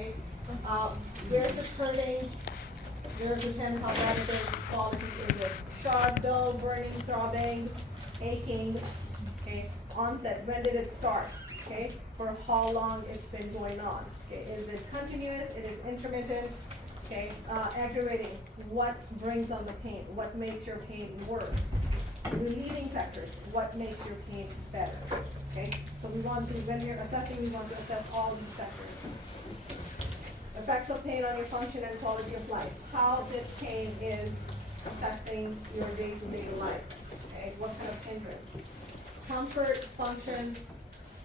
okay? Where's it hurting? Where's the pain, how bad it is, quality, is it sharp, dull, burning, throbbing, aching, okay? Onset, when did it start, okay? For how long it's been going on, okay? Is it continuous, it is intermittent, okay? Aggravating, what brings on the pain, what makes your pain worse? Relieving factors, what makes your pain better, okay? So we want to, when we're assessing, we want to assess all these factors. Effects of pain on your function and quality of life, how this pain is affecting your day-to-day life, okay? What kind of hindrance? Comfort, function,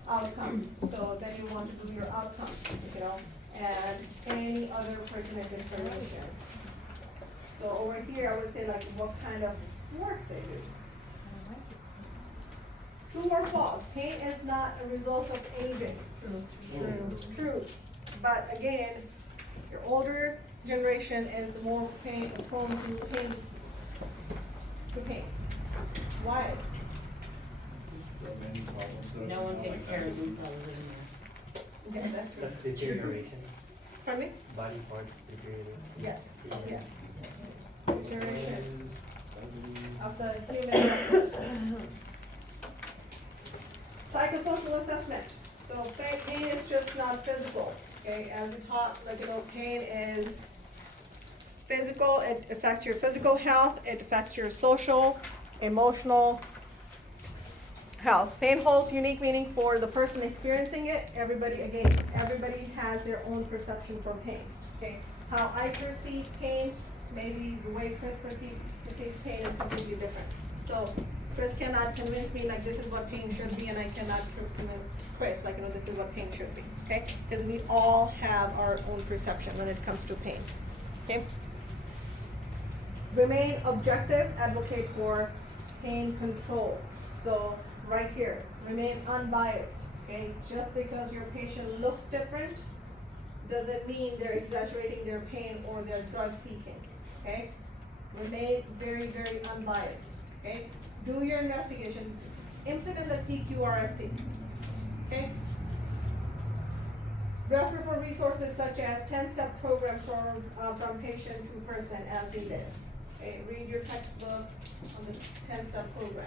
outcomes, so then you want to do your outcomes, you know, and any other pertinent information. So over here, I would say like what kind of work they do. True or false, pain is not a result of aging. True. But again, your older generation is more prone to pain. Why? No one takes care of themselves anymore. Okay, that's That's true. deterioration. Pardon me? Body parts deteriorating. Yes, Yeah. yes. Deterioration of the human. Psychosocial assessment. So pain is just not physical, okay? As we talked, like, you know, pain is physical, it affects your physical health, it affects your social, emotional health. Pain holds unique meaning for the person experiencing it. Everybody has their own perception for pain, okay? How I perceive pain, maybe the way Chris perceives pain is completely different. So Chris cannot convince me like this is what pain should be, and I cannot convince Chris like, you know, this is what pain should be, okay? Because we all have our own perception when it comes to pain, okay? Remain objective, advocate for pain control. So right here, remain unbiased, okay? Just because your patient looks different doesn't mean they're exaggerating their pain or they're drug seeking, okay? Remain very, very unbiased, okay? Do your investigation, implement the PQRST, okay? Refer for resources such as 10-step program from patient to person as needed. Okay, read your textbook on the 10-step program.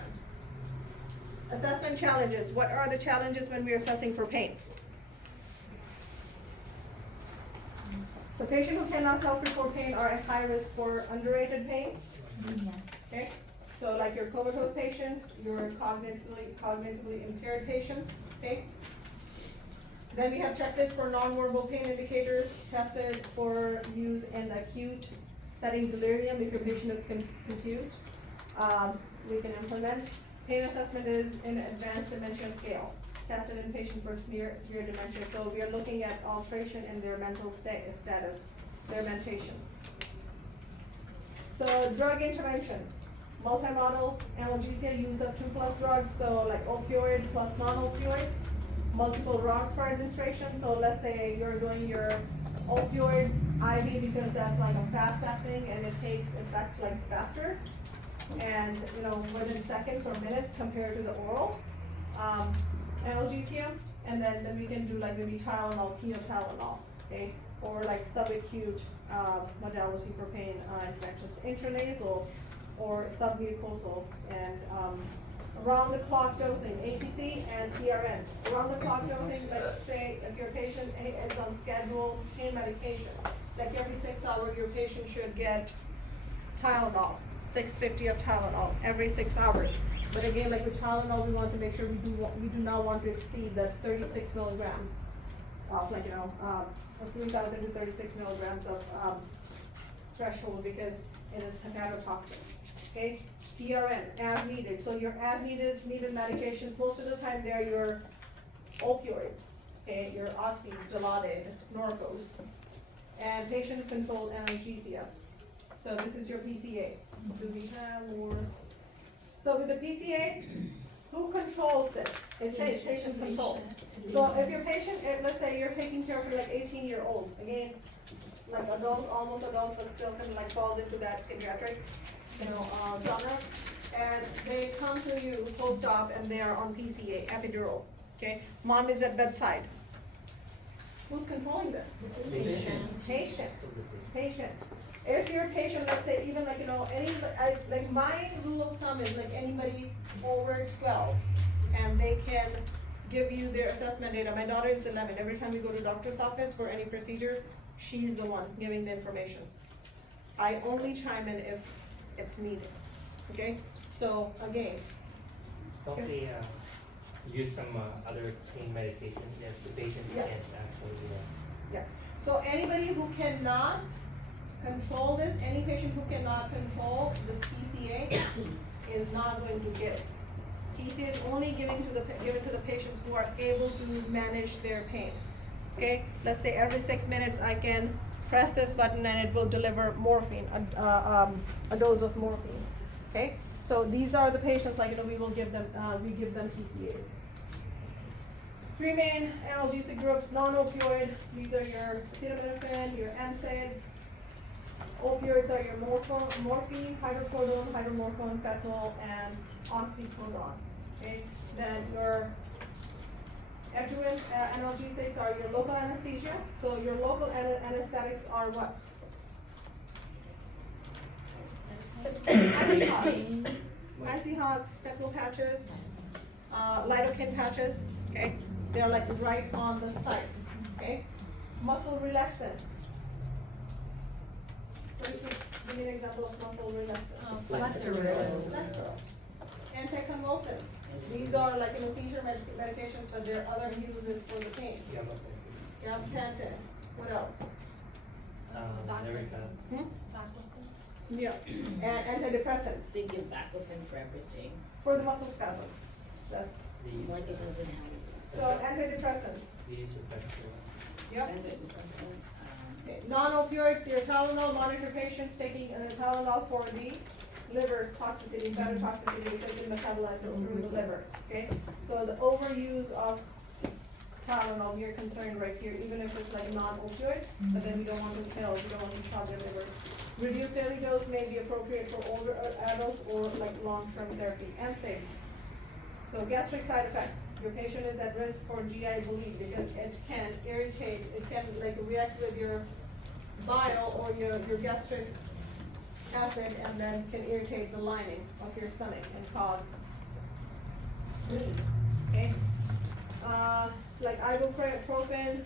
Assessment challenges. What are the challenges when we're assessing for pain? So patients who cannot self-report pain are at high risk for underrated pain. Okay, so like your comatose patient, your cognitively impaired patients, okay? Then we have checklists for nonverbal pain indicators tested for use in acute setting delirium if your patient is confused. We can implement. Pain assessment is in advanced dementia scale, tested in patient for severe dementia. So we are looking at alteration in their mental status, their mentation. So drug interventions, multimodal analgesia, use of 2+ drugs, so like opioid plus non-opioid, multiple routes for administration. So let's say you're doing your opioids IV because that's like a fast acting and it takes effect like faster and, you know, within seconds or minutes compared to the oral analgesia. And then we can do like maybe Tylenol, Tylenol, okay? Or like subacute modality for pain infections, intranasal or submucosal, and around the clock dosing, APC and PRN. Around the clock dosing, like say if your patient is on scheduled pain medication, like every 6 hours your patient should get Tylenol, 650 of Tylenol every 6 hours. But again, like with Tylenol, we want to make sure we do not want to exceed the 36 milligrams of, like, you know, 3,000 to 36 milligrams of threshold because it is hepatotoxic. Okay, PRN as needed. So your as needed medications, most of the time they're your opioids. Okay, your oxys, Dilaudid, Norcos, and patient-controlled analgesia. So this is your PCA. Do we have more? So with the PCA, who controls this? It says patient control. So if your patient, let's say you're taking care of like 18-year-old, again, like adult, almost adult, but still kind of like falls into that pediatric, you know, genre, and they come to you post-op and they are on PCA, epidural. Okay, mom is at bedside. Who's controlling this? Patient. Patient. If your patient, let's say, even like, like my rule of thumb is like anybody over 12, and they can give you their assessment data. My daughter is 11. Every time we go to doctor's office for any procedure, she's the one giving the information. I only chime in if it's needed, okay? So, again, Don't they use some other pain medication if the patient Yeah. can't actually? yeah. So anybody who cannot control this, any patient who cannot control this PCA is not going to get it. PCA is only given to the patients who are able to manage their pain. Okay, let's say every 6 minutes I can press this button and it will deliver morphine, a dose of morphine. Okay, so these are the patients, like, we will give them, we give them PCAs. 3 main analgesic groups: non-opioid, these are your acetaminophen, your NSAIDs. Opioids are your morphine, hydrocodone, hydromorphone, fentanyl, and oxycodone. Okay, then your adjuvant analgesics are your local anesthesia. So your local anesthetics are what? Icy hots, fentanyl patches, lidocaine patches. Okay, they're like right on the site. Okay, muscle relaxants. Give me an example of muscle relaxant. Flexeril. Anticonvulsants. These are like, seizure medications, but there are other uses for the pain. Gabapentin. What else? Lyrica. Yeah. And antidepressants They give baclofen for everything. for the muscle spasms. That's, These, What doesn't help. so antidepressants. these affects Yep. Antidepressant, Okay. Non-opioids, your Tylenol, monitor patients taking Tylenol for the liver toxicity, hepatotoxicity, because it metabolizes through the liver, okay? So the overuse of Tylenol, we're concerned right here, even if it's like non-opioid, but then we don't want to kill, we don't want to chop their liver. Reduced daily dose may be appropriate for older adults or like long-term therapy. NSAIDs. So gastric side effects, your patient is at risk for GI bleed because it can irritate, it can like react with your bile or your gastric acid and then can irritate the lining of your stomach and cause bleed, okay? Like ibuprofen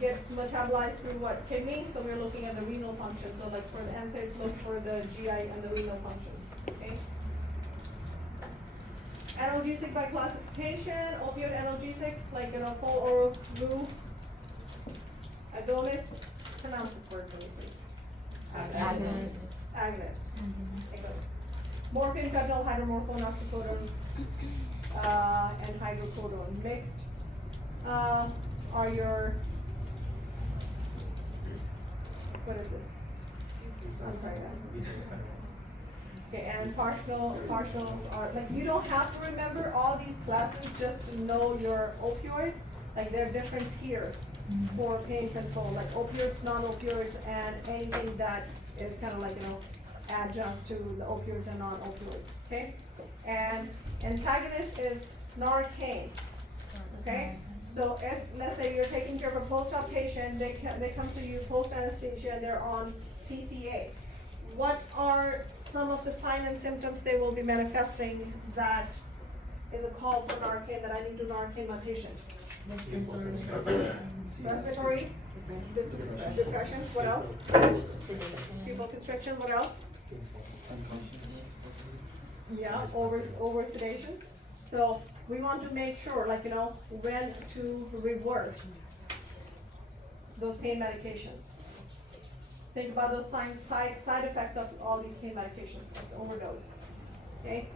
gets metabolized through what? Kidney, so we're looking at the renal function. So like for the NSAIDs, look for the GI and the renal functions, okay? Analgesic by classification, opioid analgesics, like, full oral glue, agonists, pronounce this word for me, please. Agonist. Morphine, fentanyl, hydromorphone, oxycodone, and hydrocodone mixed, are your, what is this? I'm sorry, guys. Okay, and partials are, like, you don't have to remember all these classes just to know your opioid. Like, there are different tiers for pain control, like opioids, non-opioids, and anything that is kind of like, adjunct to the opioids and non-opioids, okay? And antagonist is Narcan, okay? So if, let's say you're taking care of a post-op patient, they come to you post-anesthesia, they're on PCA. What are some of the signs and symptoms they will be manifesting that is a call for Narcan, that I need to Narcan my patient? Respiratory, depression, what else? Pupil constriction, what else? Yeah, over sedation. So we want to make sure, like, when to reverse those pain medications. Think about those side effects of all these pain medications, like the overdose, okay?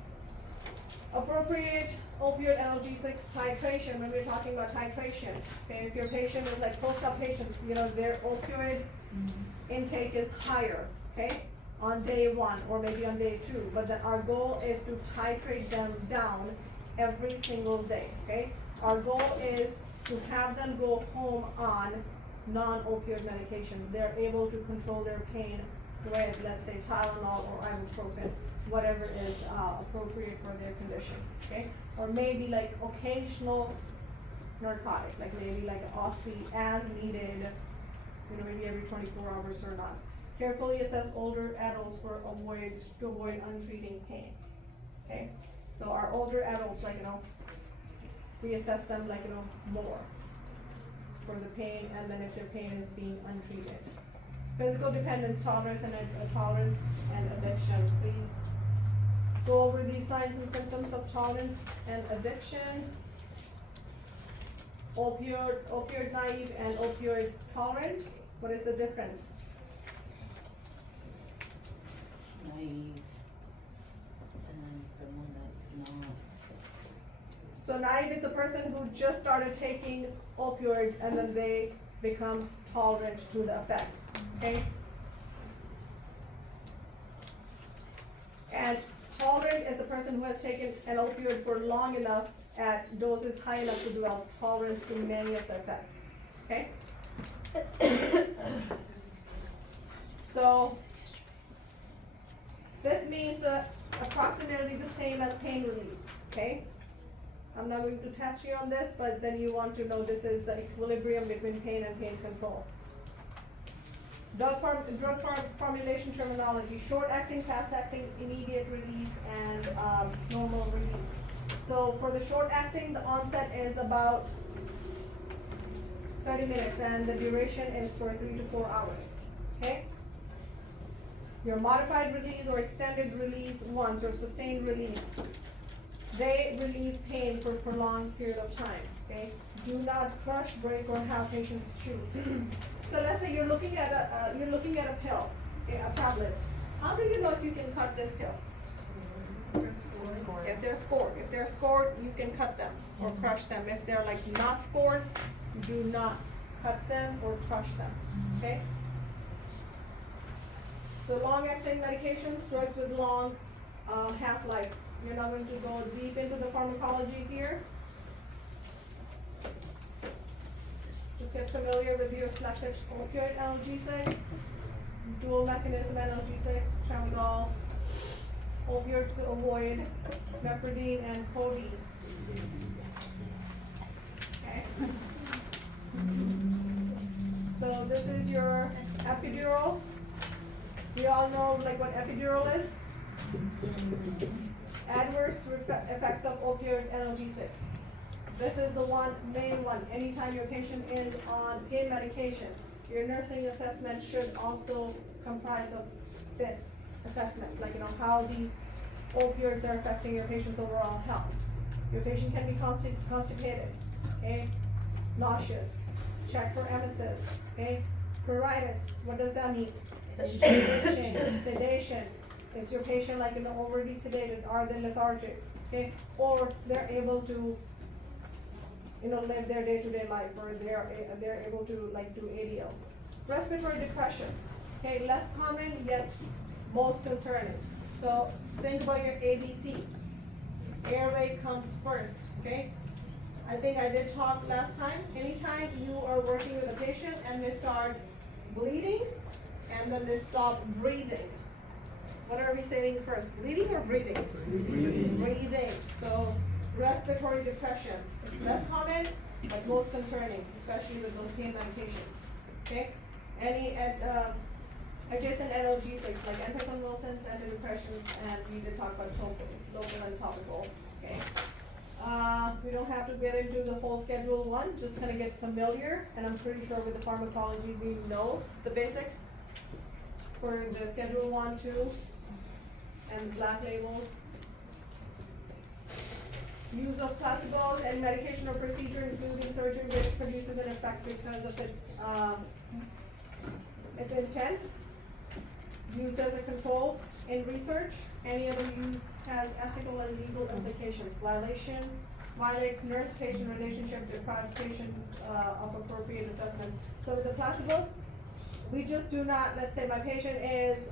Appropriate opioid analgesics titration, when we're talking about titration, okay? If your patient is like post-op patients, their opioid intake is higher, okay? On day 1 or maybe on day 2, but then our goal is to titrate them down every single day, okay? Our goal is to have them go home on non-opioid medication. They're able to control their pain with, let's say, Tylenol or ibuprofen, whatever is appropriate for their condition, okay? Or maybe like occasional narcotic, like maybe like oxy as needed, you know, maybe every 24 hours or not. Carefully assess older adults to avoid untreated pain, okay? So our older adults, like, you know, we assess them like, you know, more for the pain, and then if their pain is being untreated. Physical dependence, tolerance and addiction. Please go over these signs and symptoms of tolerance and addiction. Opioid naive and opioid tolerant. What is the difference? Naive. And then someone that's not. So naive is a person who just started taking opioids and then they become tolerant to the effects, okay? And tolerant is the person who has taken an opioid for long enough at doses high enough to develop tolerance to many of the effects, okay? So this means approximately the same as pain relief, okay? I'm not going to test you on this, but then you want to know this is the equilibrium between pain and pain control. Drug formulation terminology: short-acting, fast-acting, immediate release, and normal release. So for the short-acting, the onset is about 30 minutes, and the duration is for 3 to 4 hours, okay? Your modified release or extended release ones or sustained release, they relieve pain for a prolonged period of time, okay? Do not crush, break, or have patients chew. So let's say you're looking at a pill, okay, a tablet. How do you know if you can cut this pill? If they're scored, you can cut them or crush them. If they're like not scored, do not cut them or crush them, okay? So long-acting medications, drugs with long half-life. You're not going to go deep into the pharmacology here. Just get familiar with your selective opioid analgesics, dual mechanism analgesics, tramadol, opioids to avoid, mepridine and codeine. Okay. So this is your epidural. We all know like what epidural is. Adverse effects of opioid analgesics. This is the main one. Anytime your patient is on pain medication, your nursing assessment should also comprise of this assessment, like, you know, how these opioids are affecting your patient's overall health. Your patient can be constipated, okay? Nauseous. Check for emesis, okay? Pruritus, what does that mean? Sedation. Is your patient like, you know, already sedated? Are they lethargic? Okay, or they're able to, you know, live their day-to-day life, or they're able to like do ADLs. Respiratory depression, okay, less common yet most concerning. So think about your ABCs. Airway comes first, okay? I think I did talk last time. Anytime you are working with a patient and they start bleeding and then they stop breathing, what are we saying first? Bleeding or breathing? Breathing. So respiratory depression. It's less common, but most concerning, especially with those pain medications. Okay? Any adjacent analgesics like anticonvulsants, antidepressants, and we did talk about local and topical. Okay? We don't have to get into the whole schedule one, just kind of get familiar, and I'm pretty sure with the pharmacology we know the basics for the schedule 1, 2, and black labels. Use of placebos and medication or procedure, including surgery, which produces an effect because of its intent. Used as a control in research. Any other use has ethical and legal implications. Violates nurse-patient relationship, deprives patient of appropriate assessment. So with the placebos, we just do not, let's say my patient is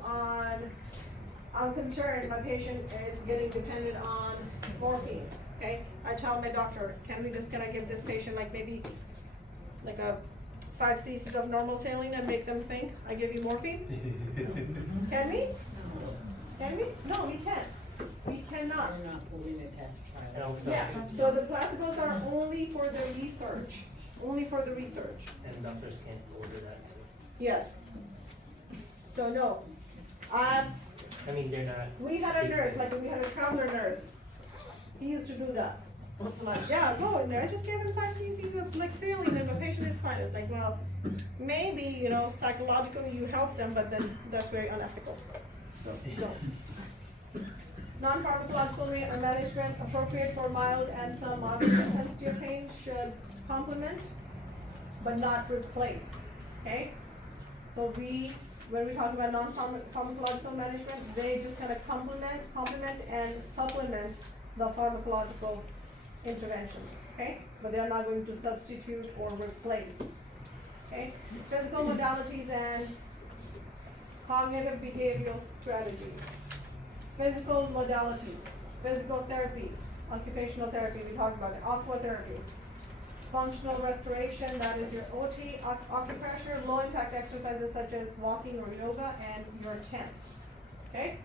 I'm concerned my patient is getting dependent on morphine, okay? I tell my doctor, can I give this patient like maybe like a 5 cc's of normal saline and make them think I give you morphine? Can we? Can we? No, we can't. We cannot. We're not holding a test And trial. also, Yeah, so the placebos are only for the research, only for the research, and doctors can't order that too. yes. So no, I mean, they're not. we had a nurse, like we had a traveler nurse, he used to do that. I'm like, yeah, go in there, I just gave him 5 cc's of like saline and the patient is fine. It's like, well, maybe, you know, psychologically you help them, but then that's very unethical. So, don't. Non-pharmacological management appropriate for mild and some moderate intensity of pain should complement, but not replace, okay? So when we talk about non-pharmacological management, they just kind of complement and supplement the pharmacological interventions, okay? But they are not going to substitute or replace, okay? Physical modalities and cognitive behavioral strategies. Physical modalities, physical therapy, occupational therapy, we talked about it, aquatherapy. Functional restoration, that is your OT, acupressure, low impact exercises such as walking or yoga, and your tents, okay?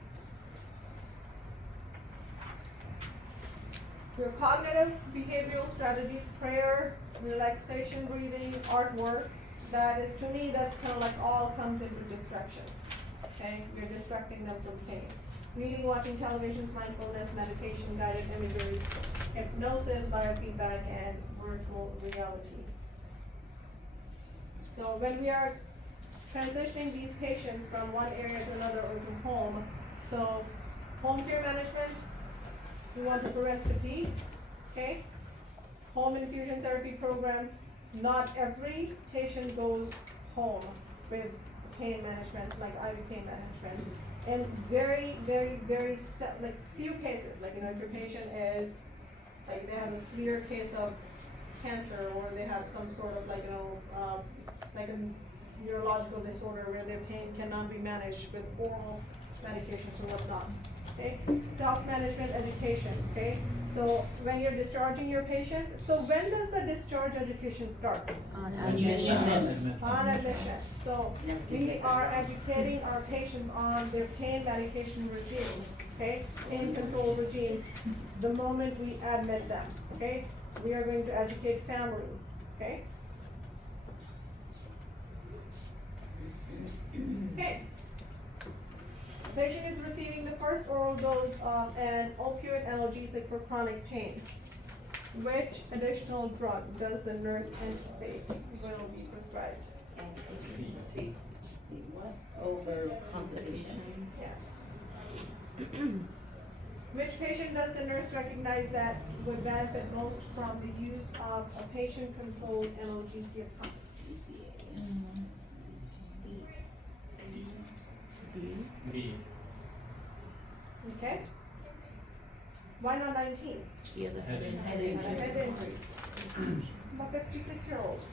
Your cognitive behavioral strategies, prayer, relaxation, breathing, artwork, that is, to me, that's kind of like all comes into distraction, okay? You're distracting them from pain. Reading, watching televisions, mindfulness, meditation, guided imagery, hypnosis, biofeedback, and virtual reality. So when we are transitioning these patients from one area to another or to home, so home care management, we want to prevent fatigue, okay? Home infusion therapy programs, not every patient goes home with pain management, like IV pain management. In very, very, very like few cases, like, you know, if your patient is, like, they have a severe case of cancer, or they have some sort of, like, you know, like a neurological disorder where their pain cannot be managed with oral medications or whatnot, okay? Self-management education, okay? So when you're discharging your patient, so when does the discharge education start? When you admit them. On admission. So we are educating our patients on their pain medication regime, okay? Pain control regime, the moment we admit them, okay? We are going to educate family, okay? Okay. Patient is receiving the first oral dose of an opioid analgesic for chronic pain. Which additional drug does the nurse anticipate will be prescribed? See, What? Over constipation. Yes. Which patient does the nurse recognize that would benefit most from the use of a patient-controlled analgesia pump? B. Okay? Why not 19? He has a Head injury. head And a injury. head injury. About 56-year-olds,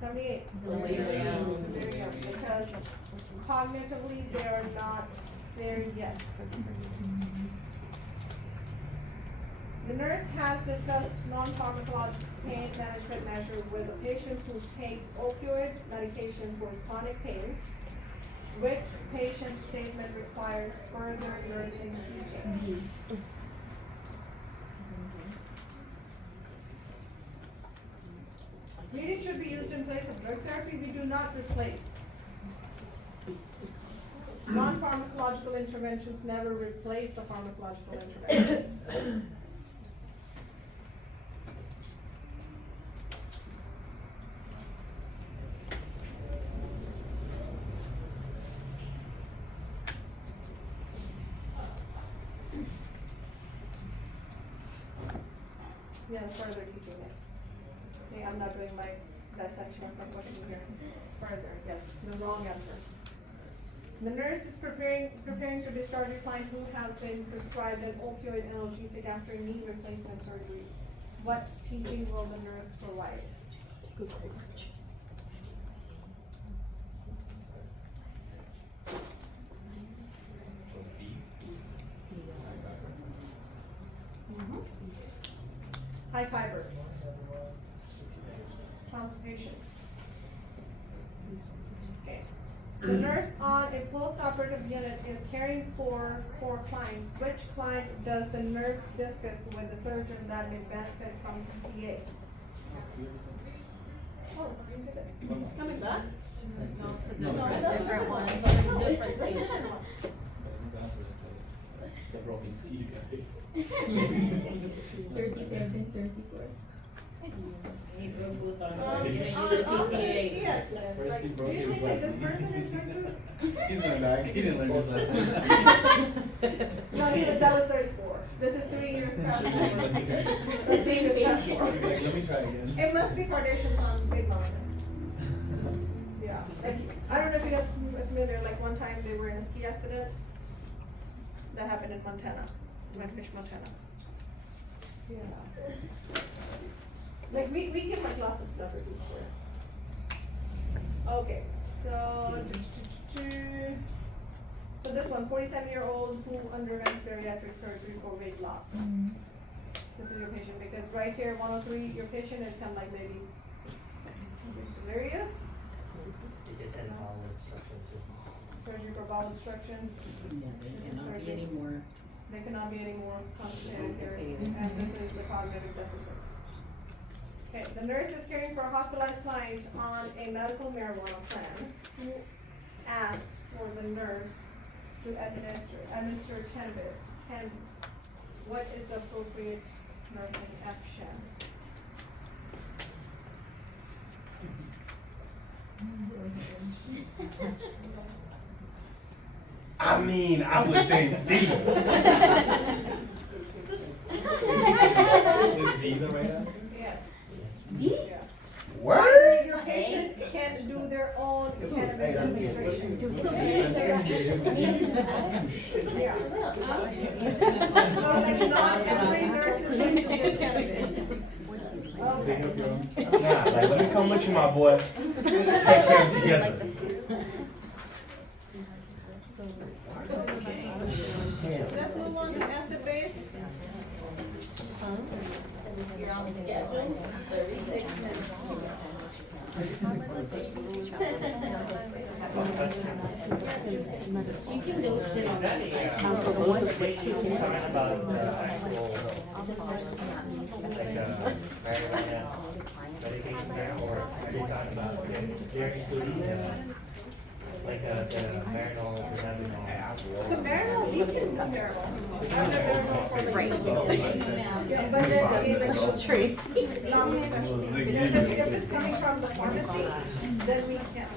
78. Delirium. Very young, because cognitively, they are not there yet. The nurse has discussed non-pharmacological pain management measure with a patient who takes opioid medication for chronic pain. Which patient statement requires further nursing teaching? Reading should be used in place of drug therapy. We do not replace. Non-pharmacological interventions never replace the pharmacological intervention. Yeah, further teaching, yes. Okay, I'm not doing my dissection of my question here. Further, yes, the wrong answer. The nurse is preparing to discharge a client who has been prescribed an opioid analgesic after knee replacement surgery. What teaching will the nurse provide? B. High fiber. Constipation. Okay. The nurse on a post-operative unit is caring for clients. Which client does the nurse discuss with the surgeon that may benefit from PCA? Oh, you did it. It's coming back? No, it's a No, different, that's different one. different. It's No, different that's patient. different one. The broken ski guy. 37, 34. He broke both arms. On He didn't on use the the PCA. ski accident, First like, he do broke you his think like leg. this person is going to? He's gonna die. He didn't learn this lesson. No, that was 34. This is 3 years past. The That's 3 years past patient. four. Like, let me try again. It must be Kardashians on Big Mountain. Yeah, like, I don't know if you guys are familiar, like one time they were in a ski accident. That happened in Montana, Redfish, Montana. Yeah. Like, we give like lots of stuff at least for. Okay, so. So this one, 47-year-old who underwent bariatric surgery for weight loss. This is your patient, because right here, 103, your patient is kind of like maybe delirious, They just had bowel obstruction too. surgery for bowel obstruction. Yeah, there cannot be any more. They cannot be any more constipated here, and this is the cognitive deficit. Okay, the nurse is caring for a hospitalized client on a medical marijuana plan who asks for the nurse to administer cannabis. What is the appropriate nursing action? I mean, I would think C. Is B the right answer? Yeah. B? Yeah. Word? Your patient can do their own cannabis administration. So this is the Yeah. So like not every nurse is going to get cannabis. Big up Okay. your arms. Nah, like, let me come with you, my boy. Take care of it together. Let's move on to acid base. You're on schedule, 36 minutes. You can go sit on that side. Comment about the actual, like, marijuana medication there, or are you talking about, they're including the Marinol, the Navinol? So Marinol, we can do Marinol. I've done Marinol for like. Right. Yeah, but then again, like, not specialty. If it's coming from the pharmacy, then we can't.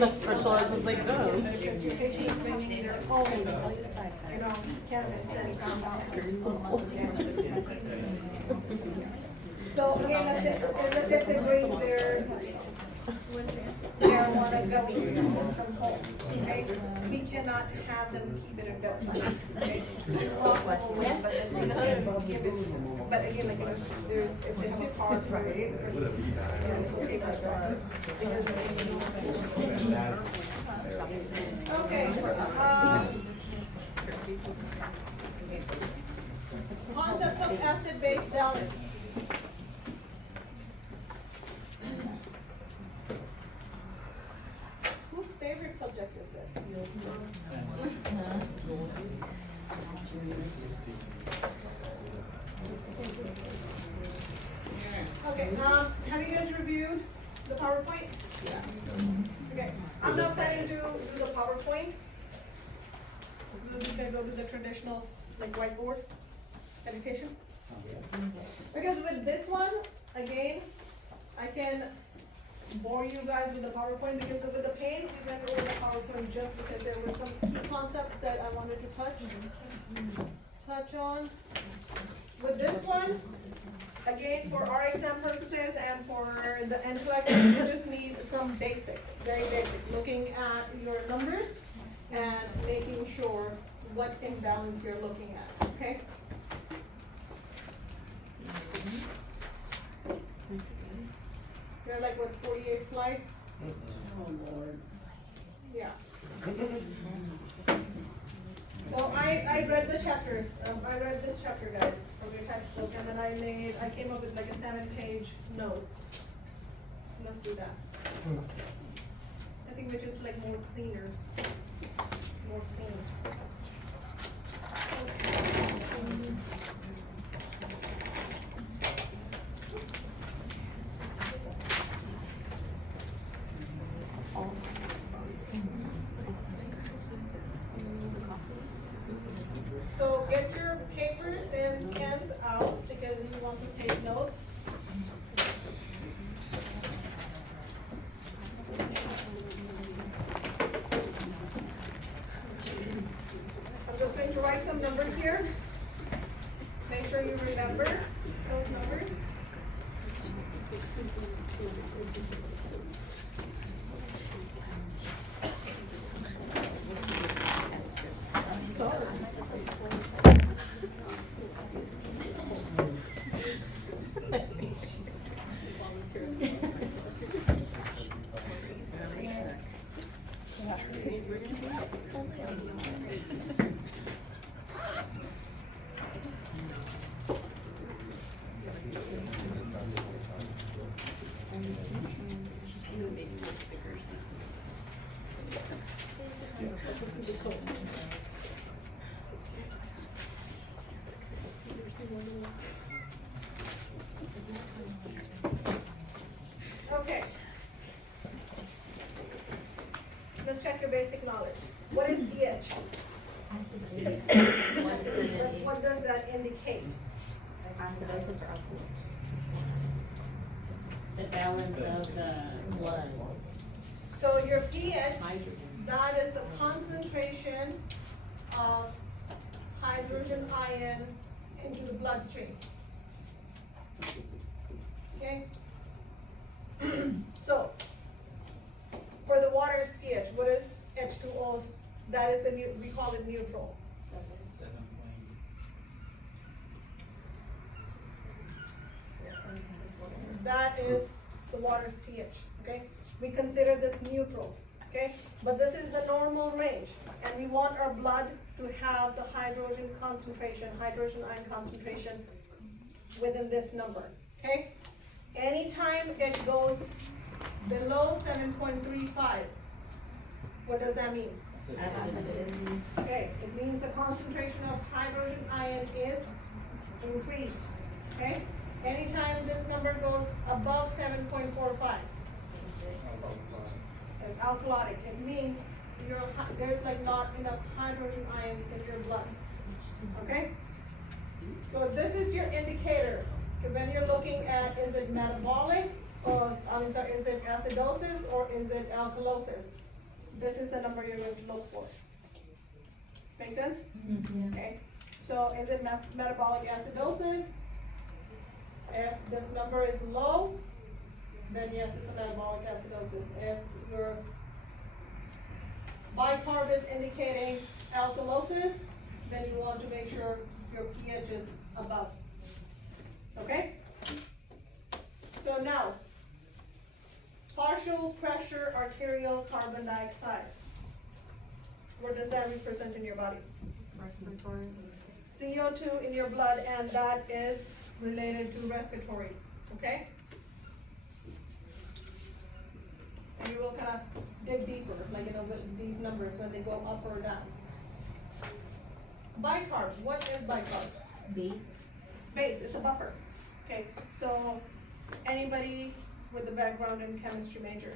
That's specialized as they go. But if it's your patient is bringing their own, cannabis, then you can't have. So again, let's say they bring their marijuana going from home, okay? We cannot have them keep it in bedside, okay? Lock the whole room, but then we can't give it, but again, like if they have a car for it, it's okay, but because okay, concept of acid-base balance. Whose favorite subject is this? Okay, have you guys reviewed the PowerPoint? Yeah. Okay, I'm not planning to do the PowerPoint. We're just gonna go to the traditional, like, whiteboard education. Because with this one, again, I can bore you guys with the PowerPoint, because with the pain, we went over the PowerPoint just because there were some key concepts that I wanted to touch on. With this one, again, for our exam purposes and for the NCLEX, you just need some basic, very basic, looking at your numbers and making sure what imbalance you're looking at, okay? There are like, what, 48 slides? Oh, Lord. Yeah. So I read the chapters, I read this chapter, guys, from your textbook, and then I came up with like a 7-page note. So let's do that. I think which is like more cleaner, more clean. So get your papers and pens out because you want to take notes. I'm just going to write some numbers here. Make sure you remember those numbers. Okay. Let's check your basic knowledge. What is pH? What does that indicate? Acidosis or osmosis? The balance of the blood. So your pH, Hydrogen. that is the concentration of hydrogen ion into the bloodstream. Okay? So, for the water's pH, what is H2O? That is we call it neutral. 7 point. That is the water's pH, okay? We consider this neutral, okay? But this is the normal range, and we want our blood to have the hydrogen ion concentration within this number, okay? Anytime it goes below 7.35, what does that mean? Acidosis. Okay, it means the concentration of hydrogen ion is increased, okay? Anytime this number goes above 7.45, it's alkalotic. It means there's like not enough hydrogen ion in your blood, okay? So this is your indicator. Okay, when you're looking at, is it metabolic, or, is it acidosis, or is it alkalosis? This is the number you're going to look for. Make sense? Okay, so is it metabolic acidosis? If this number is low, then yes, it's a metabolic acidosis. If your bicarb is indicating alkalosis, then you want to make sure your pH is above. Okay? So now, partial pressure arterial carbon dioxide. What does that represent in your body? Respiratory. CO2 in your blood, and that is related to respiratory, okay? And you will kind of dig deeper, like, with these numbers, when they go up or down. Bicarb, what is bicarb? Base. Base, it's a buffer. Okay, so anybody with a background in chemistry major?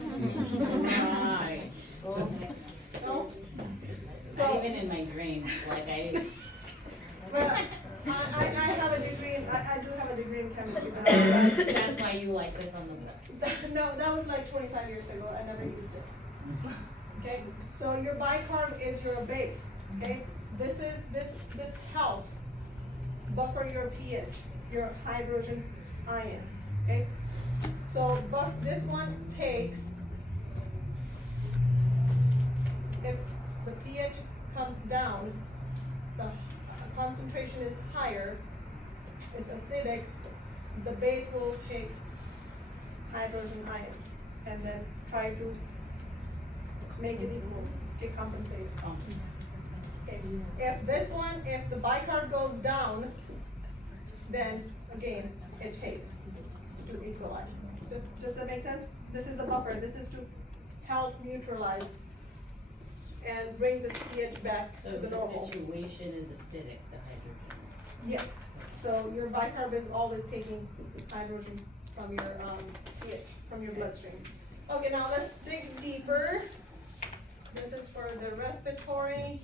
Right. No? Not So, even in my dreams, like well, I have a degree in, I do have a degree in chemistry, but I, that's why you like this on the book. no, that was like 25 years ago, I never used it. Okay, so your bicarb is your base, okay? This helps buffer your pH, your hydrogen ion, okay? So, but this one takes, if the pH comes down, the concentration is higher, it's acidic, the base will take hydrogen ion and then try to make it equal, get compensated. Oh. Okay. If the bicarb goes down, then again, it takes to equalize. Does that make sense? This is the buffer, this is to help neutralize and bring this pH back So to the the normal. situation is acidic, the hydrogen. Yes, so your bicarb is always taking hydrogen from your, pH, from your bloodstream. Okay, now let's dig deeper. This is for the respiratory,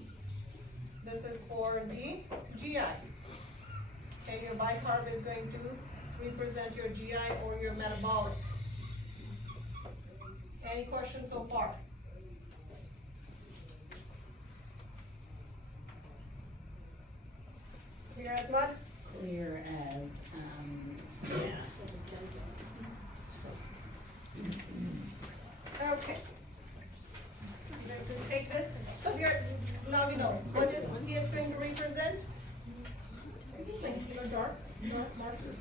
this is for the GI. Okay, your bicarb is going to represent your GI or your metabolic. Any questions so far? Clear as mud? Clear as, yeah. Okay. Then we take this, so we are, now we know, what is pH going to represent? Like, you know, dark markers.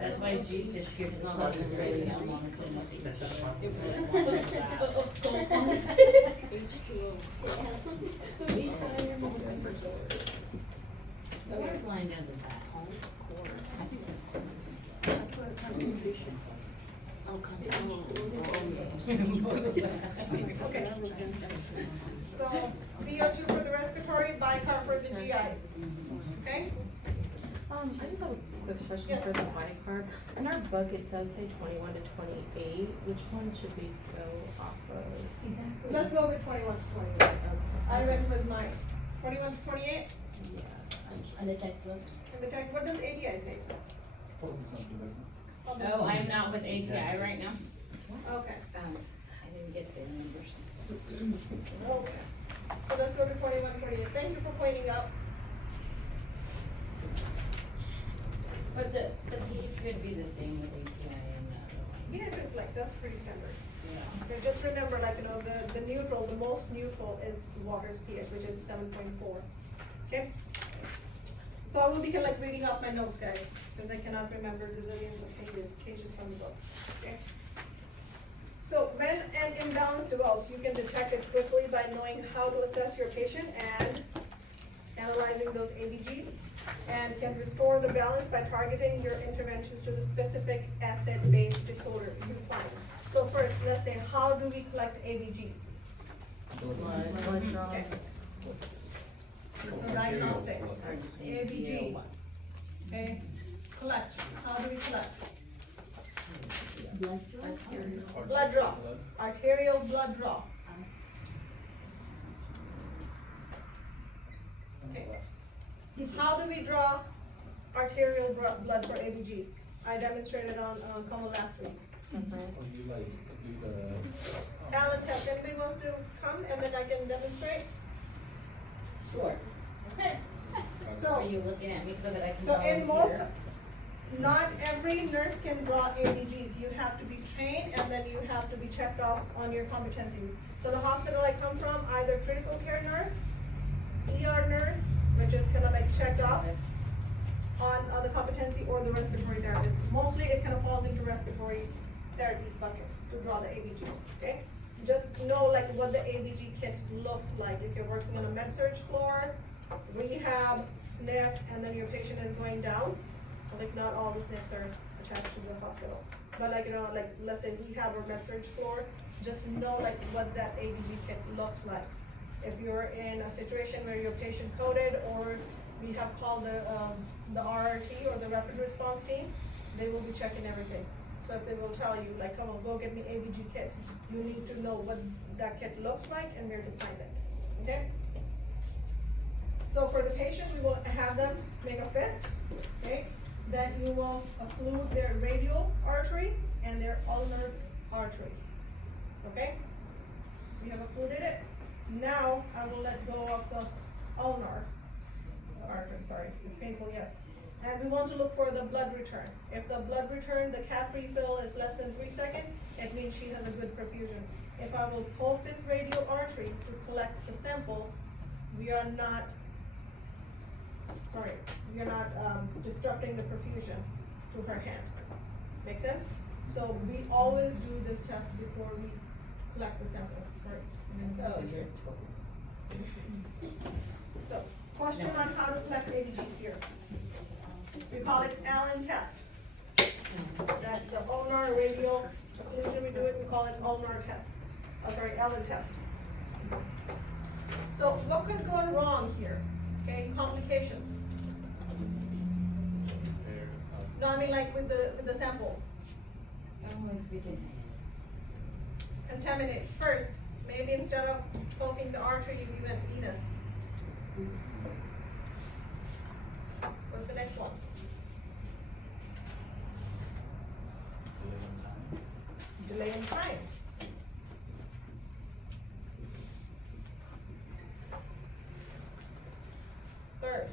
That's why G sits here, it's not like the radio, I'm on the That's a fun. We're flying down the back. Okay. So, CO2 for the respiratory, bicarb for the GI, okay? I just have a quick question Yes. for the bicarb. In our book, it does say 21 to 28. Which one should we go off of? Let's go with 21 to 28. I went with mine. 21 to 28, Yeah. On the textbook? and the tech, what does ADI say? Oh, I'm not with ATI right now. Okay, I didn't get the numbers. okay. So let's go to 21 to 28. Thank you for pointing out. But the pH should be the same with ATI and the other one. Yeah, just like, that's pretty standard. Yeah. Okay, just remember, like, you know, the neutral, the most neutral is water's pH, which is 7.4. Okay? So I will be kind of like reading off my notes, guys, because I cannot remember gazillions of pages from the book. Okay? So when an imbalance develops, you can detect it quickly by knowing how to assess your patient and analyzing those ABGs, and can restore the balance by targeting your interventions to the specific acid-base disorder you find. So first, let's say, how do we collect ABGs? Blood draw. Okay. So diagnostic, ABG, okay, collect, how do we collect? Blood draw, arterial blood draw. Okay. How do we draw arterial blood for ABGs? I demonstrated on Como last week. Talent test, anybody wants to come and then I can demonstrate? Sure. Okay. Are So, you looking at me so that I can so in most, volunteer? not every nurse can draw ABGs. You have to be trained and then you have to be checked off on your competencies. So the hospital I come from, either critical care nurse, ER nurse, which is kind of like checked off on the competency, or the respiratory therapist. Mostly it kind of falls into respiratory therapies bucket to draw the ABGs, okay? Just know like what the ABG kit looks like. If you're working on a med-surg floor, rehab, SNF, and then your patient is going down, like not all the SNFs are attached to the hospital. But like, you know, like let's say rehab or med-surg floor, just know like what that ABG kit looks like. If you're in a situation where your patient coded, or we have called the RRT or the rapid response team, they will be checking everything. So if they will tell you, like, come on, go get me ABG kit, you need to know what that kit looks like and where to find it, okay? So for the patient, we will have them make a fist, okay? Then you will occlude their radial artery and their ulnar artery, okay? We have occluded it. Now, I will let go of the ulnar artery, sorry, it's painful, yes. And we want to look for the blood return. If the blood return, the cap refill is less than 3 seconds, it means she has a good perfusion. If I will poke this radial artery to collect the sample, we are not disrupting the perfusion to her hand. Make sense? So we always do this test before we collect the sample, sorry. Oh, you're So, question on how to collect ABGs here. call it Allen test. That's the ulnar radial occlusion, we do it, we call it ulnar test. Oh, sorry, Allen test. So what could go wrong here? Okay, complications. No, I mean like with the sample. Contaminate. First, maybe instead of poking the artery, you even venous. What's the next one? Delay in time. Third,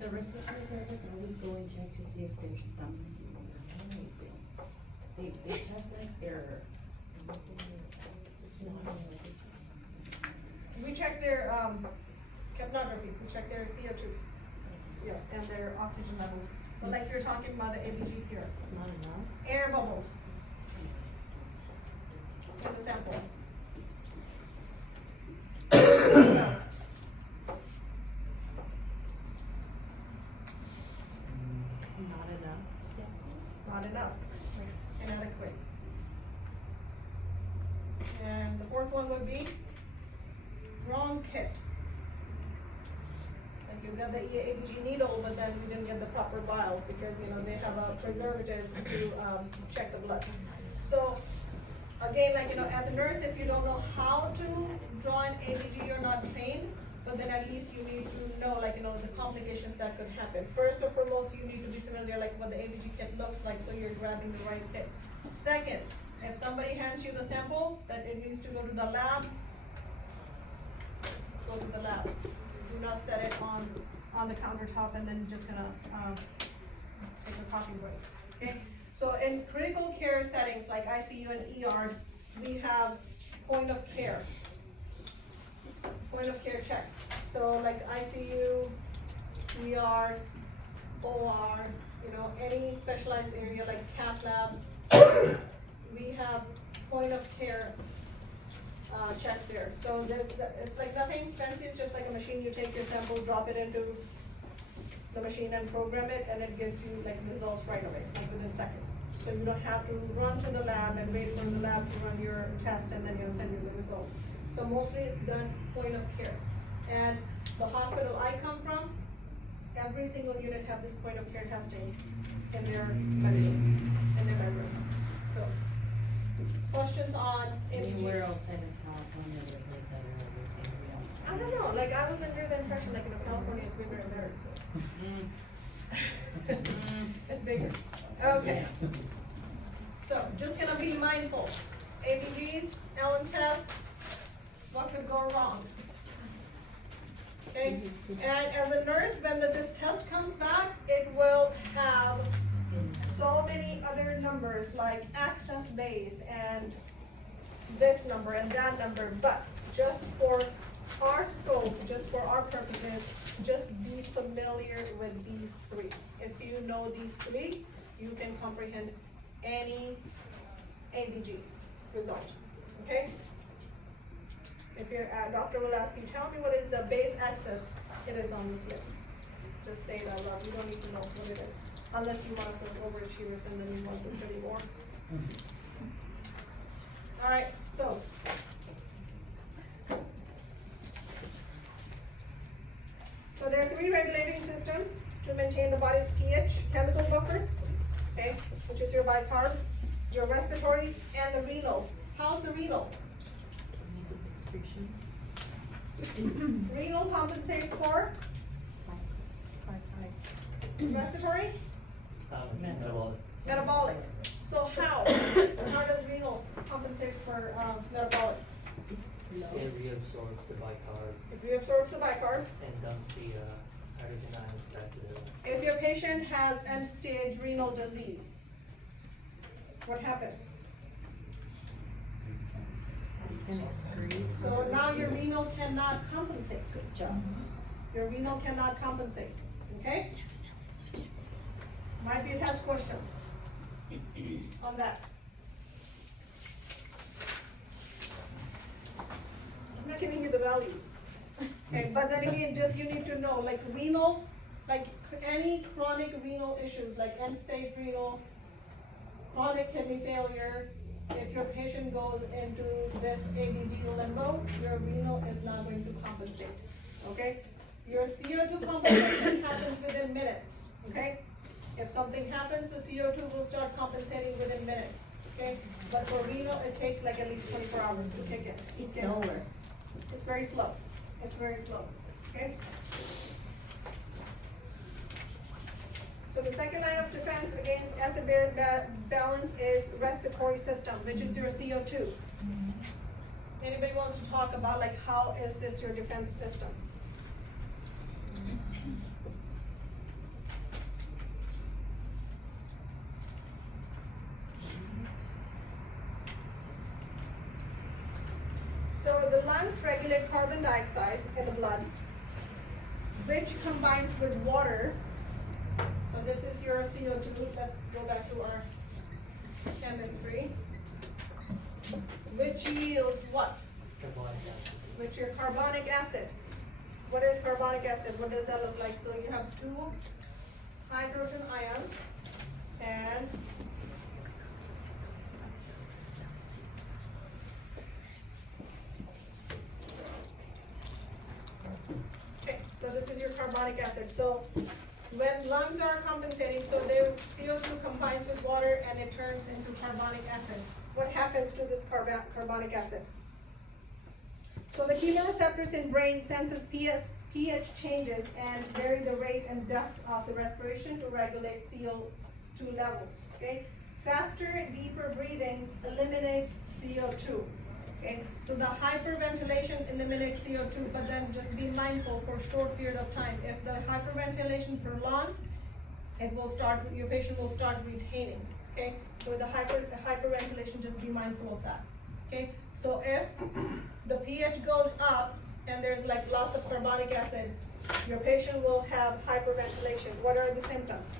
The respiratory therapists always go and check to see if there's some, they check like their. we check their, capnography, we check their CO2s. Yeah, and their oxygen levels. But like you're talking about the ABGs here. Not enough. Air bubbles. In the sample. What else? Not enough. Not enough, inadequate. And the fourth one would be wrong kit. Like you got the ABG needle, but then you didn't get the proper vial because, you know, they have preservatives to, check the blood. So, again, like, you know, as a nurse, if you don't know how to draw an ABG, you're not trained, but then at least you need to know, like, you know, the complications that could happen. First and foremost, you need to be familiar, like, what the ABG kit looks like, so you're grabbing the right kit. Second, if somebody hands you the sample, that it needs to go to the lab, go to the lab. Do not set it on the countertop and then just gonna, take a coffee break, okay? So in critical care settings like ICU and ERs, we have point of care checks. So like ICU, ERs, OR, you know, any specialized area like cath lab, we have point of care checks there. So it's like nothing fancy, it's just like a machine, you take your sample, drop it into the machine and program it, and it gives you like results right away, like within seconds. So you don't have to run to the lab and wait for the lab to run your test and then send you the results. So mostly it's done point of care. And the hospital I come from, every single unit have this point of care testing in their bedroom. So, questions on Anywhere ABGs? outside of California, there's like that or everything, we don't. I don't know, like I was under the impression like, you know, California is bigger and better, so. It's bigger. Okay. So, just gonna be mindful. ABGs, Allen test, what could go wrong? Okay, and as a nurse, when this test comes back, it will have so many other numbers like access base and this number and that number, but just for our scope, just for our purposes, just be familiar with these three. If you know these three, you can comprehend any ABG result, okay? If your doctor will ask you, tell me what is the base access, it is on the slip. Just say it out loud, you don't need to know what it is, unless you want to put overachievers and then you want to study more. All right, so there are three regulating systems to maintain the body's pH, chemical buffers, okay, which is your bicarb, your respiratory, and the renal. How's the renal? Renal compensates for respiratory, metabolic. So how does renal compensates for metabolic? It reabsorbs the bicarb It reabsorbs the bicarb. and dumps the hydrogen ions back to the liver. If your patient has end-stage renal disease, what happens? So now your renal cannot compensate. Good job. Your renal cannot compensate, okay? Might be a test questions on that. I'm not giving you the values. Okay, but then again, just you need to know, like renal like any chronic renal issues, like end-stage renal, chronic kidney failure, if your patient goes into this ABD limbo, your renal is not going to compensate, okay? Your CO2 compensation happens within minutes, okay? If something happens, the CO2 will start compensating within minutes, okay? But for renal, it takes like at least 24 hours to kick in. It's okay? slower. It's very slow, it's very slow, okay? So the second line of defense against acid balance is respiratory system, which is your CO2. Anybody wants to talk about like how is this your defense system? So the lungs regulate carbon dioxide in the blood, which combines with water. So this is your CO2, let's go back to our chemistry. Which yields what? Which your carbonic acid. What is carbonic acid? What does that look like? So you have two hydrogen ions and okay, so this is your carbonic acid. So when lungs are compensating, so the CO2 combines with water and it turns into carbonic acid. What happens to this carbonic acid? So the chemoreceptors in brain senses pH changes and vary the rate and depth of the respiration to regulate CO2 levels, okay? Faster, deeper breathing eliminates CO2, okay? So the hyperventilation eliminates CO2, but then just be mindful for a short period of time. If the hyperventilation prolongs, it will start, your patient will start retaining, okay? So with the hyperventilation, just be mindful of that, okay? So if the pH goes up and there's like loss of carbonic acid, your patient will have hyperventilation. What are the symptoms?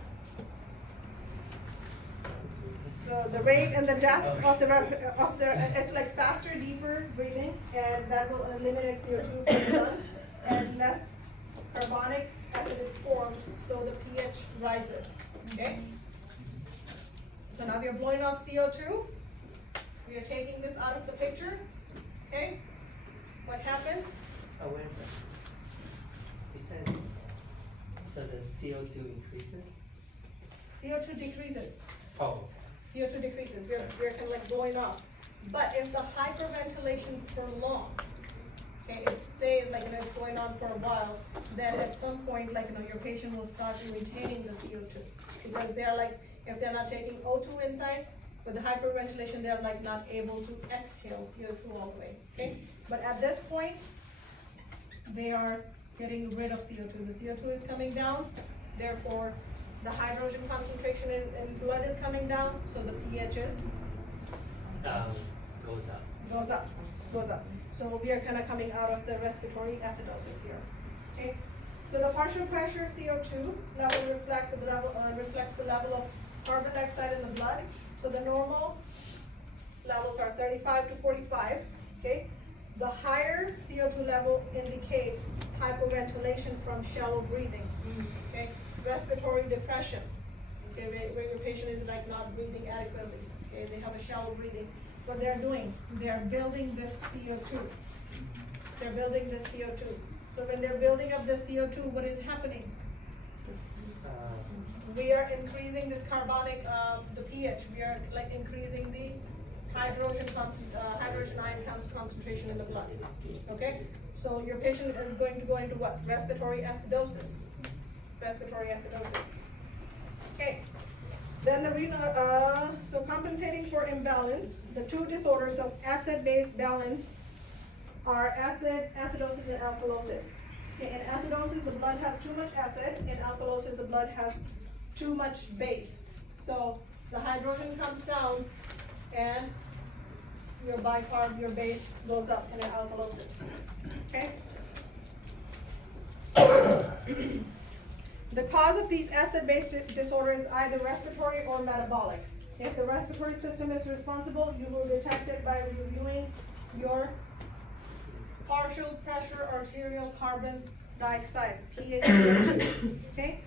So the rate and the depth of the it's like faster, deeper breathing, and that will eliminate CO2 from the lungs, and less carbonic acid is formed, so the pH rises, okay? So now we are blowing off CO2. We are taking this out of the picture, okay? What happens? Oh, wait a second. You said, so the CO2 increases? CO2 decreases. Oh, CO2 decreases. We're kind of like blowing off. But if the hyperventilation prolongs, okay, it stays like, you know, it's going on for a while, then at some point, like, you know, your patient will start retaining the CO2. Because they're like, if they're not taking O2 inside, with the hyperventilation, they're like not able to exhale CO2 all the way, okay? But at this point, they are getting rid of CO2. The CO2 is coming down, therefore, the hydrogen concentration in blood is coming down, so the pH is goes up. goes up. So we are kind of coming out of the respiratory acidosis here, okay? So the partial pressure CO2 level reflects the level of carbon dioxide in the blood. So the normal levels are 35 to 45, okay? The higher CO2 level indicates hypoventilation from shallow breathing, okay? Respiratory depression, okay, where your patient is like not breathing adequately, okay? They have a shallow breathing. What they're doing, they're building this CO2. They're building this CO2. So when they're building up the CO2, what is happening? We are increasing this carbonic, the pH. We are like increasing the hydrogen ion concentration in the blood. Okay? So your patient is going to go into what? Respiratory acidosis. Respiratory acidosis. Okay. Then the renal, so compensating for imbalance, the two disorders of acid-base balance are acidosis and alkalosis. Okay, in acidosis, the blood has too much acid. In alkalosis, the blood has too much base. So the hydrogen comes down and your bicarb, your base goes up in an alkalosis. Okay? The cause of these acid-base disorders is either respiratory or metabolic. If the respiratory system is responsible, you will detect it by reviewing your partial pressure arterial carbon dioxide, PaCO2, okay?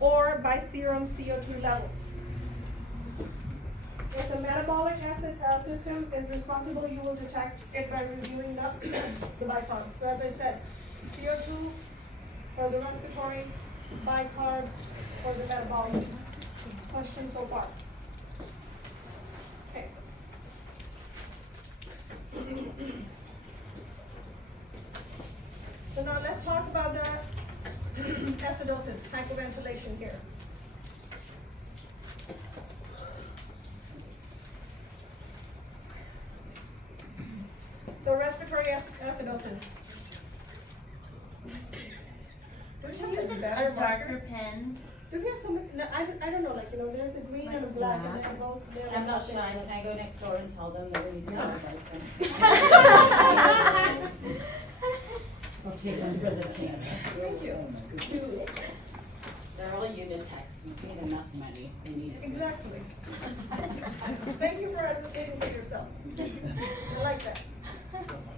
Or by serum CO2 levels. If the metabolic acid system is responsible, you will detect it by reviewing the bicarb. So as I said, CO2 for the respiratory, bicarb for the metabolic. Question so far? Okay. So now let's talk about the acidosis, hypoventilation here. So respiratory acidosis. Do we have this better A darker markers? pen. Do we have some, no, I don't know, like, you know, there's a green and a black and then both. they're I'm not like- shy, can I go next door and tell them that we need to have them? I'll take them for the team. Thank you. They're all Unitex, we need enough money, they need it. Exactly. Thank you for advocating for yourself. I like that.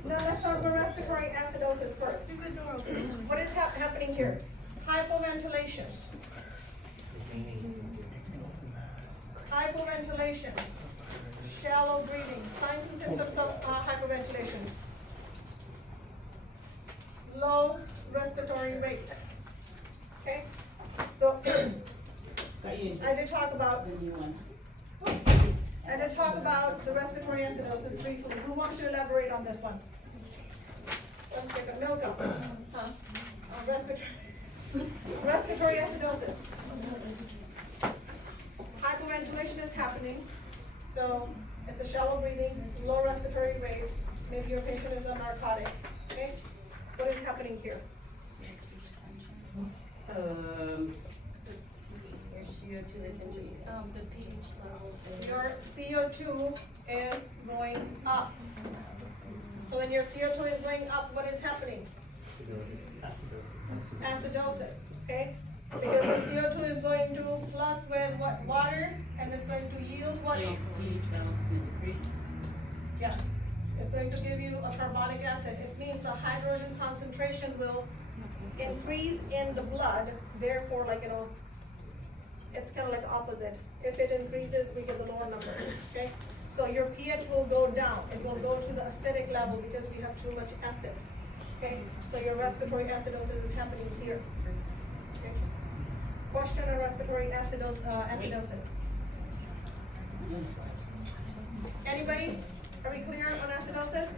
Now let's talk about respiratory acidosis first. What is happening here? Hypoventilation. Hypoventilation. Shallow breathing. Signs and symptoms of hypoventilation. Low respiratory rate. Okay? So Got you. I did talk about The new one. the respiratory acidosis briefly. Who wants to elaborate on this one? Let's take a Milka. Respiratory acidosis. Hypoventilation is happening, so it's a shallow breathing, low respiratory rate. Maybe your patient is on narcotics. Okay? What is happening here? Your CO2 is in The pH level. Your CO2 is going up. So when your CO2 is going up, what is happening? Acidosis, okay? Because the CO2 is going to plus with what, water, and it's going to yield what? So your pH levels to decrease. Yes, it's going to give you a carbonic acid. It means the hydrogen concentration will increase in the blood, therefore, like, you know, it's kind of like opposite. If it increases, we get the lower number, okay? So your pH will go down. It will go to the acidic level because we have too much acid, okay? So your respiratory acidosis is happening here. Okay. Question on respiratory acidosis. Anybody? Are we clear on acidosis?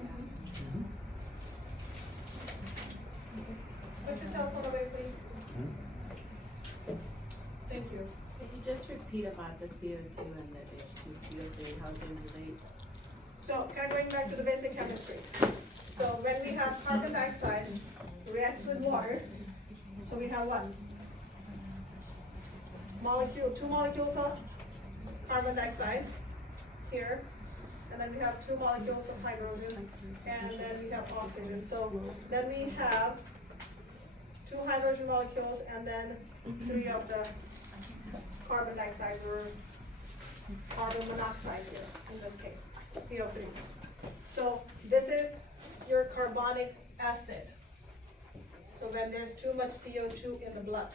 Put your cell phone away, please. Thank you. Could you just repeat about the CO2 and the H2CO3, how they relate? So, kind of going back to the basic chemistry. So when we have carbon dioxide reacts with water, so we have what? Two molecules of carbon dioxide here, and then we have 2 molecules of hydrogen, and then we have oxygen. So then we have 2 hydrogen molecules, and then 3 of the carbon dioxide or carbon monoxide here, in this case, CO3. So this is your carbonic acid. So when there's too much CO2 in the blood,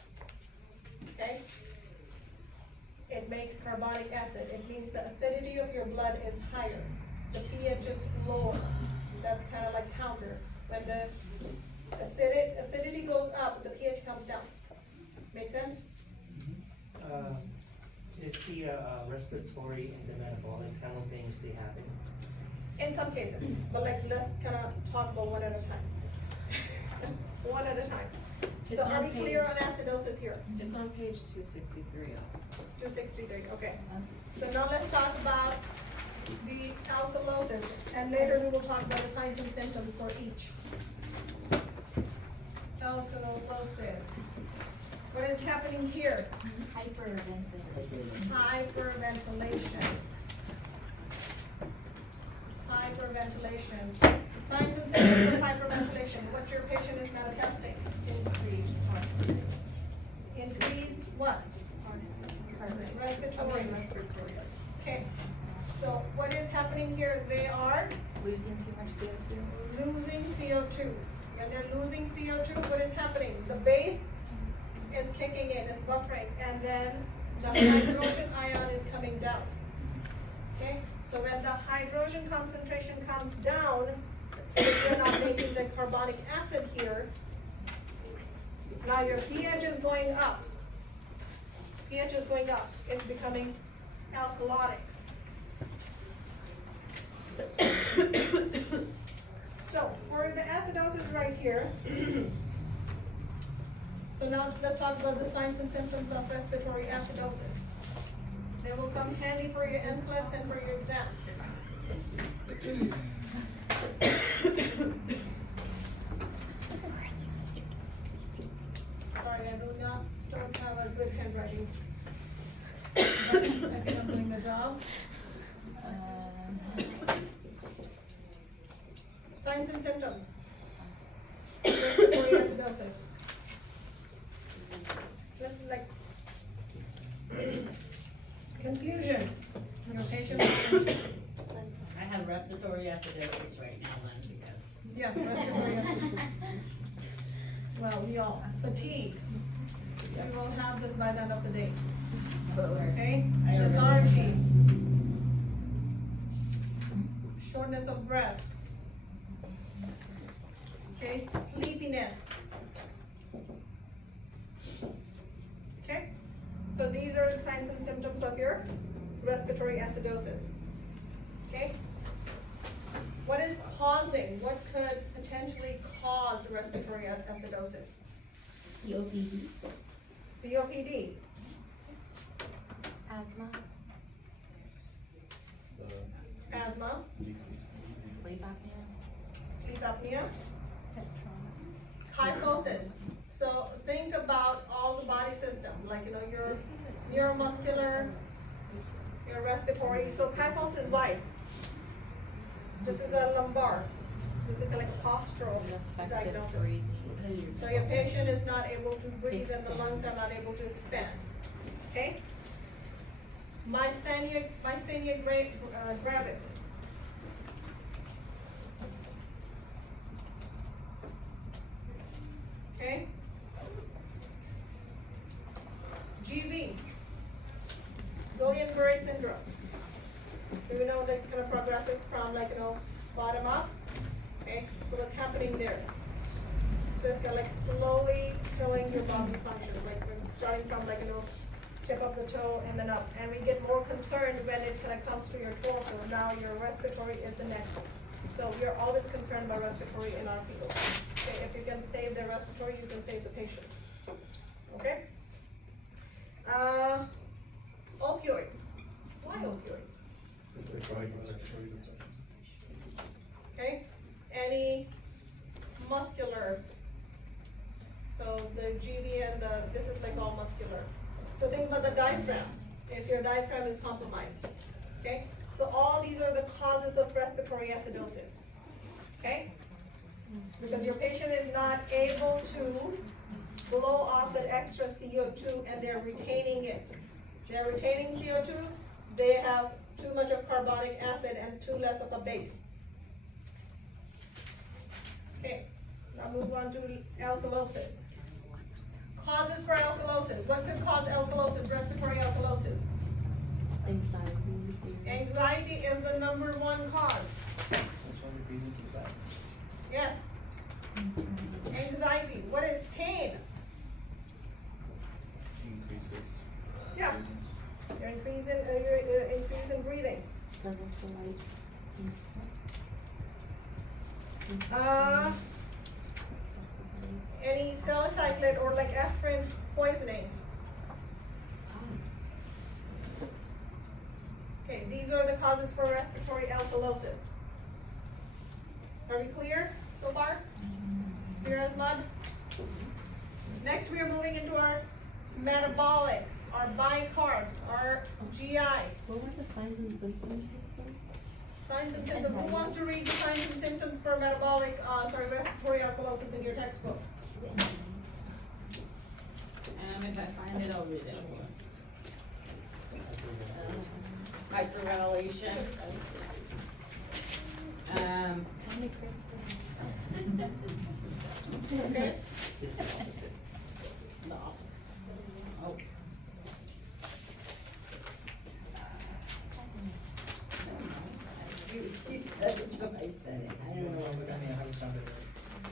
okay? It makes carbonic acid. It means the acidity of your blood is higher. The pH is lower. That's kind of like counter. When the acidity goes up, the pH comes down. Make sense? Is the respiratory and the metabolic simultaneously happening? In some cases, but like, let's kind of talk about one at a time. One at a time. It's So are on we page- clear on acidosis here? It's on page 263 also. 263, okay. So now let's talk about the alkalosis, and later we will talk about the signs and symptoms for each. Alkalosis. What is happening here? Hyperventilation. Hyperventilation. Signs and symptoms of hyperventilation, what your patient is manifesting. Increased what? Respiratory. Okay, so what is happening here? They are Losing too much CO2? losing CO2. When they're losing CO2, CO2, what is happening? The base is kicking in, is buffering, and then the hydrogen ion is coming down. Okay, so when the hydrogen concentration comes down, if you're not making the carbonic acid here, now your pH is going up. pH is going up, it's becoming alkalotic. So, for the acidosis right here, so now let's talk about the signs and symptoms of respiratory acidosis. They will come handy for your NCLEX and for your exam. Sorry, I don't have a good handwriting. But I think I'm doing the job. Signs and symptoms. Respiratory acidosis. Just like confusion. Your patient. I have respiratory acidosis right now then, because. Yeah, respiratory acidosis. Well, we all fatigue. We will have this by the end of the day. Okay? Lethargy. Shortness of breath. Okay? Sleepiness. Okay? So these are the signs and symptoms of your respiratory acidosis. Okay? What is causing, what could potentially cause respiratory acidosis? COPD. COPD, Asthma. asthma, Sleep apnea. sleep apnea, kyphosis. So think about all the body system, like, your neuromuscular, your respiratory. So kyphosis, why? This is a lumbar. This is like a postural diagnosis. So your patient is not able to breathe and the lungs are not able to expand. Okay? Myasthenia gravis. Okay? GV. Guillain-Barré syndrome. Do you know that kind of progresses from bottom up? Okay, so what's happening there? So it's kind of like slowly killing your bodily functions, like starting from tip of the toe and then up. And we get more concerned when it kind of comes to your torso. Now your respiratory is the next one. So we are always concerned about respiratory in our field. Okay, if you can save the respiratory, you can save the patient. Okay? Opioids. Why opioids? Okay? Any muscular, so the GV and this is like all muscular. So think about the diaphragm, if your diaphragm is compromised, okay? So all these are the causes of respiratory acidosis, okay? Because your patient is not able to blow off that extra CO2 and they're retaining it. They're retaining CO2, they have too much of carbonic acid and too less of a base. Okay, now move on to alkalosis. Causes for alkalosis. What could cause alkalosis, respiratory alkalosis? Anxiety. Anxiety is the #1 cause. Yes. Anxiety. What is pain? Increases. Yeah. Your increase in breathing. Any salicylate or like aspirin poisoning. Okay, these are the causes for respiratory alkalosis. Are we clear so far? Clear as mud? Next we are moving into our metabolic, our bicarbs, our GI. What were the signs and symptoms? Signs and symptoms. Who wants to read the signs and symptoms for respiratory alkalosis in your textbook? If I find it, I'll read it. Hyperventilation. Okay. Just the opposite. The op- Oh. He said it, so I said it, I don't know what we're I mean, talking I was trying to,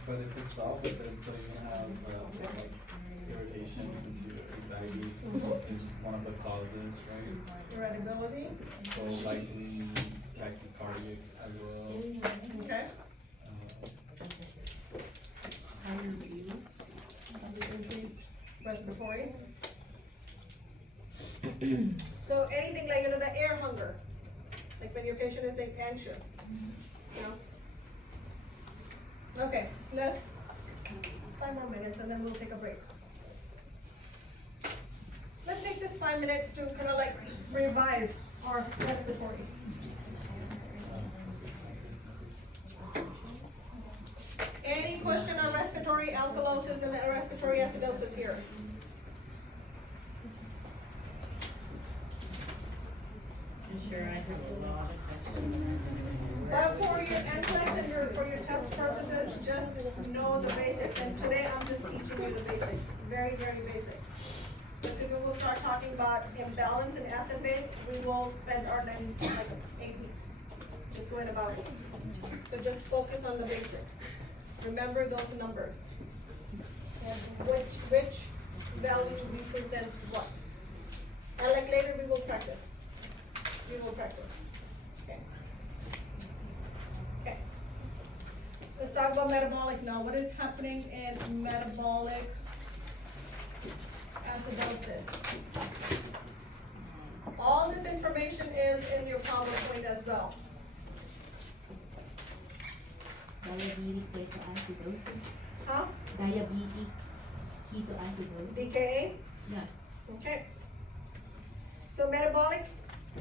but if it's the opposite, so you're gonna have, like, irritation since your anxiety is one of the causes, right? Irritability, So likely tachycardic as well. okay? Increased respiratory. So anything like, the air hunger, like when your patient is like, anxious, you know? Okay, let's, 5 more minutes and then we'll take a break. Let's take this 5 minutes to kind of like revise our respiratory. Any question on respiratory alkalosis and respiratory acidosis here? I'm sure I have a lot of questions. But for your NCLEX and for your test purposes, just know the basics, and today I'm just teaching you the basics, very, very basic. Because if we will start talking about imbalance in acid base, we will spend our next like 8 weeks just going about it. So just focus on the basics. Remember those numbers. And which value represents what. And like later we will practice. We will practice. Okay. Okay. Let's talk about metabolic now. What is happening in metabolic acidosis? All this information is in your PowerPoint as well. Diabetic ketoacidosis. Huh? Diabetic ketoacidosis. DKA? Yeah. Okay. So metabolic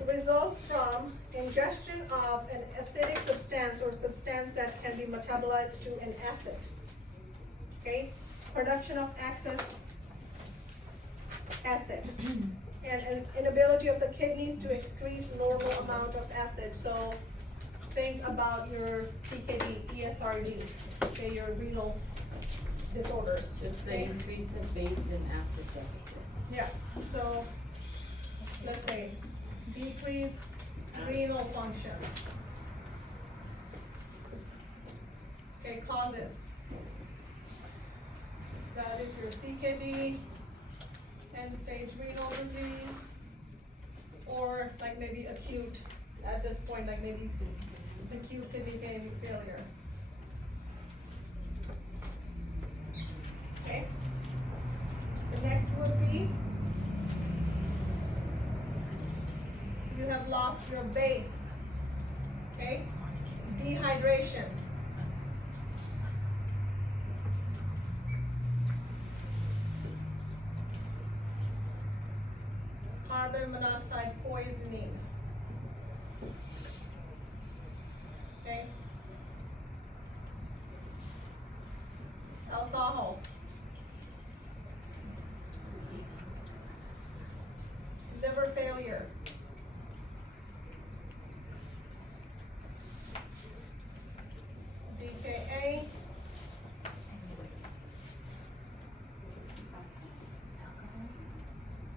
results from ingestion of an acidic substance or substance that can be metabolized to an acid. Okay? Production of excess acid. And an inability of the kidneys to excrete normal amount of acid. So think about your CKD, ESRD, okay, your renal disorders. Just the okay? increase of base and acid deficit. Yeah, so, let's say, decrease renal function. Okay, causes. That is your CKD, end-stage renal disease, or like maybe acute, at this point, like maybe acute kidney failure. Okay? The next would be, you have lost your base, okay? Dehydration. Carbon monoxide poisoning. Okay? Alcohol. Liver failure. DKA.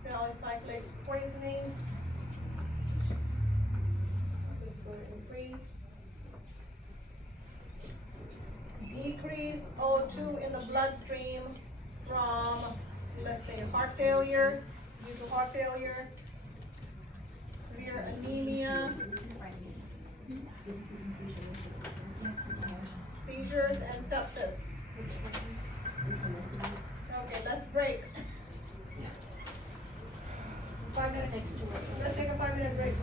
Salicylates poisoning. Just going to increase. Decrease O2 in the bloodstream from, let's say, heart failure, due to heart failure, severe anemia, seizures and sepsis. Okay, let's break. 5 minutes. Let's take a 5-minute break.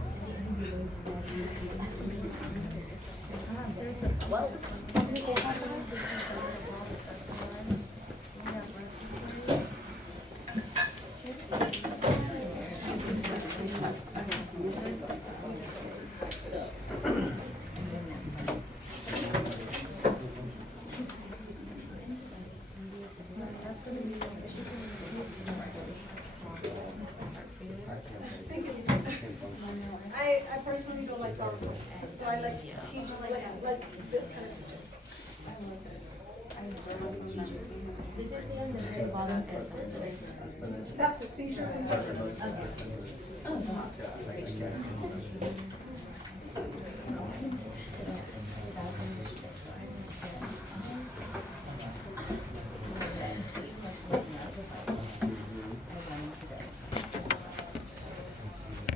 I personally don't like PowerPoint, so I like teaching, like this kind of teaching. This is the Sepsis, seizures and sepsis. Okay.